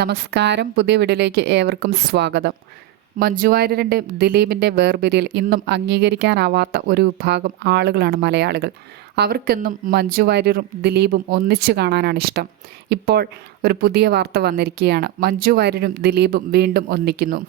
നമസ്കാരം. പുതിയ വീഡിയോയിലേക്ക് ഏവർക്കും സ്വാഗതം. മഞ്ജു വാര്യരുടെ ദിലീപിന്റെ വേർപിരിയൽ ഇന്നും അംഗീകരിക്കാനാവാത്ത ഒരു വിഭാഗം ആളുകളാണ് മലയാളികൾ. അവർക്കെന്നും മഞ്ജുവാര്യരും ദിലീപും ഒന്നിച്ചു കാണാനാണ് ഇഷ്ടം. ഇപ്പോൾ ഒരു പുതിയ വാർത്ത വന്നിരിക്കുകയാണ്. മഞ്ജുവാര്യരും ദിലീപും വീണ്ടും ഒന്നിക്കുന്നു.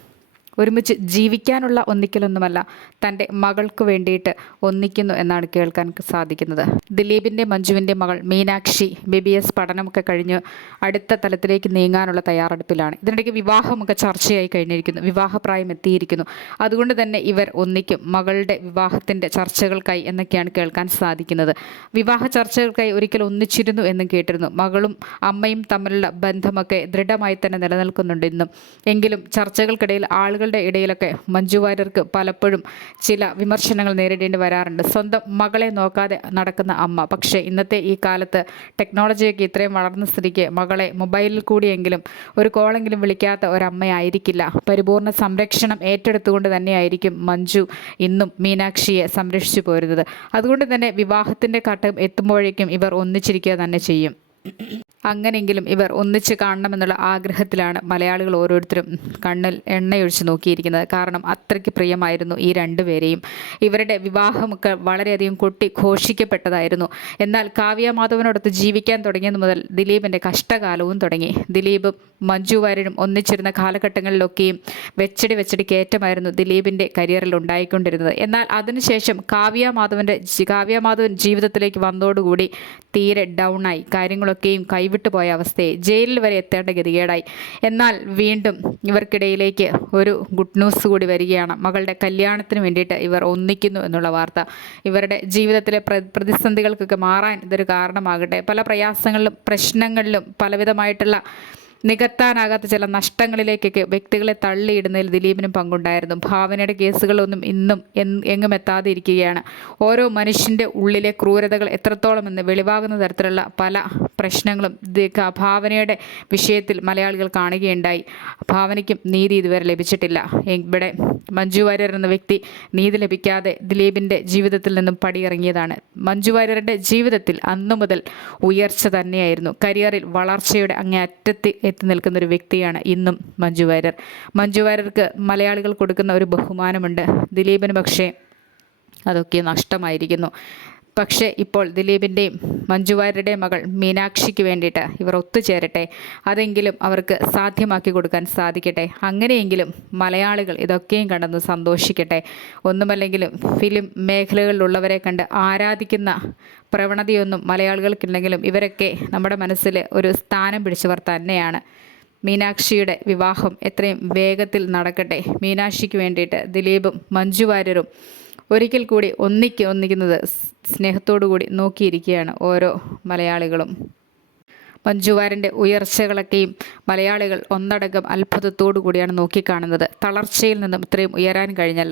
ഒരുമിച്ച് ജീവിക്കാനുള്ള ഒന്നിക്കലൊന്നുമല്ല തന്റെ മകൾക്ക് വേണ്ടിയിട്ട് ഒന്നിക്കുന്നു എന്നാണ് കേൾക്കാൻ സാധിക്കുന്നത്. ദിലീപിന്റെ മഞ്ജുവിന്റെ മകൾ മീനാക്ഷി ബി ബി എസ് പഠനമൊക്കെ കഴിഞ്ഞ് അടുത്ത തലത്തിലേക്ക് നീങ്ങാനുള്ള തയ്യാറെടുപ്പിലാണ്. ഇതിനിടയ്ക്ക് വിവാഹമൊക്കെ ചർച്ചയായി കഴിഞ്ഞിരിക്കുന്നു വിവാഹപ്രായം എത്തിയിരിക്കുന്നു. അതുകൊണ്ട് തന്നെ ഇവർ ഒന്നിക്കും മകളുടെ വിവാഹത്തിന്റെ ചർച്ചകൾക്കായി എന്നൊക്കെയാണ് കേൾക്കാൻ സാധിക്കുന്നത്. വിവാഹ ചർച്ചകൾക്കായി ഒരിക്കൽ ഒന്നിച്ചിരുന്നു എന്നും കേട്ടിരുന്നു. മകളും അമ്മയും തമ്മിലുള്ള ബന്ധമൊക്കെ ദൃഢമായി തന്നെ നിലനിൽക്കുന്നുണ്ട് ഇന്നും. എങ്കിലും ചർച്ചകൾക്കിടയിൽ ആളുകൾ ആളുകളുടെ ഇടയിലൊക്കെ മഞ്ജു വാര്യർക്ക് പലപ്പോഴും ചില വിമർശനങ്ങൾ നേരിടേണ്ടി വരാറുണ്ട്. സ്വന്തം മകളെ നോക്കാതെ നടക്കുന്ന അമ്മ. പക്ഷേ ഇന്നത്തെ ഈ കാലത്ത് ടെക്നോളജിയൊക്കെ ഇത്രയും വളർന്ന സ്ഥിതിക്ക് മകളെ മൊബൈലിൽ കൂടിയെങ്കിലും ഒരു കോളെങ്കിലും വിളിക്കാത്ത ഒരമ്മയായിരിക്കില്ല. പരിപൂർണ സംരക്ഷണം ഏറ്റെടുത്തുകൊണ്ട് തന്നെയായിരിക്കും മഞ്ജു ഇന്നും മീനാക്ഷിയെ സംരക്ഷിച്ചു പോരുന്നത്. അതുകൊണ്ട് തന്നെ വിവാഹത്തിന്റെ ഘട്ടം എത്തുമ്പോഴേക്കും ഇവർ ഒന്നിച്ചിരിക്കുക തന്നെ ചെയ്യും. അങ്ങനെയെങ്കിലും ഇവർ ഒന്നിച്ച് കാണണമെന്നുള്ള ആഗ്രഹത്തിലാണ് മലയാളികൾ ഓരോരുത്തരും കണ്ണിൽ എണ്ണയൊഴിച്ച് നോക്കിയിരിക്കുന്നത്. കാരണം അത്രയ്ക്ക് പ്രിയമായിരുന്നു ഈ രണ്ടുപേരെയും. ഇവരുടെ വിവാഹമൊക്കെ വളരെയധികം കൊട്ടി ഘോഷിക്കപ്പെട്ടതായിരുന്നു എന്നാൽ കാവ്യ മാധവനോടൊത്ത് ജീവിക്കാൻ തുടങ്ങിയത് മുതൽ ദിലീപിന്റെ കഷ്ടകാലവും തുടങ്ങി. ദിലീപും മഞ്ജു വാര്യരും ഒന്നിച്ചിരുന്ന കാലഘട്ടങ്ങളിലൊക്കെയും വെച്ചടി വെച്ചടി കയറ്റമായിരുന്നു ദിലീപിന്റെ കരിയറിൽ ഉണ്ടായിക്കൊണ്ടിരുന്നത്. എന്നാൽ അതിനുശേഷം കാവ്യ മാധവന്റെ കാവ്യ മാധവൻ ജീവിതത്തിലേക്ക് വന്നതോടുകൂടി തീരെ ഡൗണായി. കാര്യങ്ങളൊക്കെയും കൈവിട്ടു പോയ അവസ്ഥയെ ജയിലിൽ വരെ എത്തേണ്ട ഗതികേടായി. എന്നാൽ വീണ്ടും ഇവർക്കിടയിലേക്ക് ഒരു ഗുഡ് ന്യൂസ് കൂടി വരികയാണ്. മകളുടെ കല്യാണത്തിന് വേണ്ടിയിട്ട് ഇവർ ഒന്നിക്കുന്നു എന്നുള്ള വാർത്ത ഇവരുടെ ജീവിതത്തിലെ പ്രതിസന്ധികൾക്കൊക്കെ മാറാൻ ഇതൊരു കാരണമാകട്ടെ. പല പ്രയാസങ്ങളിലും പ്രശ്നങ്ങളിലും പലവിധമായിട്ടുള്ള നികത്താനാകാത്ത ചില നഷ്ടങ്ങളിലേക്കൊക്കെ വ്യക്തികളെ തള്ളിയിടുന്നതിൽ ദിലീപിനും പങ്കുണ്ടായിരുന്നു. ഭാവനയുടെ കേസുകളൊന്നും ഇന്നും എങ്ങും എത്താതെ ഇരിക്കുകയാണ് ഓരോ മനുഷ്യന്റെ ഉള്ളിലെ ക്രൂരതകൾ എത്രത്തോളം എന്ന് വെളിവാകുന്ന തരത്തിലുള്ള പല പ്രശ്നങ്ങളും ഭാവനയുടെ വിഷയത്തിൽ മലയാളികൾ കാണുകയുണ്ടായി. ഭാവനയ്ക്കും നീതി ഇതുവരെ ലഭിച്ചിട്ടില്ല. ഇവിടെ മഞ്ജു വാര്യർ എന്ന വ്യക്തി നീതി ലഭിക്കാതെ ദിലീപിന്റെ ജീവിതത്തിൽ നിന്നും പടിയിറങ്ങിയതാണ്. മഞ്ജു വാര്യരുടെ ജീവിതത്തിൽ അന്നു മുതൽ ഉയർച്ച തന്നെയായിരുന്നു. കരിയറിൽ വളർച്ചയുടെ അങ്ങേ എത്തി നിൽക്കുന്ന ഒരു വ്യക്തിയാണ് ഇന്നും മഞ്ജു വാര്യർ. മഞ്ജു വാര്യർക്ക് മലയാളികൾ കൊടുക്കുന്ന ഒരു ബഹുമാനമുണ്ട്. ദിലീപിന് പക്ഷേ അതൊക്കെ നഷ്ടമായിരിക്കുന്നു. പക്ഷേ ഇപ്പോൾ ദിലീപിന്റെയും മഞ്ജുവാര്യരുടെയും മകൾ മീനാക്ഷിക്ക് വേണ്ടിയിട്ട് ഇവർ ഒത്തുചേരട്ടെ. അതെങ്കിലും അവർക്ക് സാധ്യമാക്കി കൊടുക്കാൻ സാധിക്കട്ടെ. അങ്ങനെയെങ്കിലും മലയാളികൾ ഇതൊക്കെയും കണ്ടെന്ന് സന്തോഷിക്കട്ടെ. ഒന്നുമല്ലെങ്കിലും ഫിലിം മേഖലകളിലുള്ളവരെ കണ്ട് ആരാധിക്കുന്ന പ്രവണതയൊന്നും മലയാളികൾക്കില്ലെങ്കിലും ഇവരൊക്കെ നമ്മുടെ മനസ്സിൽ ഒരു സ്ഥാനം പിടിച്ചവർ തന്നെയാണ്. മീനാക്ഷിയുടെ വിവാഹം എത്രയും വേഗത്തിൽ നടക്കട്ടെ. മീനാക്ഷിക്ക് വേണ്ടിയിട്ട് ദിലീപും മഞ്ജുവാര്യരും ഒരിക്കൽ കൂടി ഒന്നിക്ക് ഒന്നിക്കുന്നത് സ്നേഹത്തോടു കൂടി നോക്കിയിരിക്കുകയാണ് ഓരോ മലയാളികളും. മഞ്ജുവാരന്റെ ഉയർച്ചകളൊക്കെയും മലയാളികൾ ഒന്നടങ്കം അത്ഭുതത്തോടു കൂടിയാണ് നോക്കിക്കാണുന്നത്. തളർച്ചയിൽ നിന്നും ഇത്രയും ഉയരാൻ കഴിഞ്ഞല്ലോ.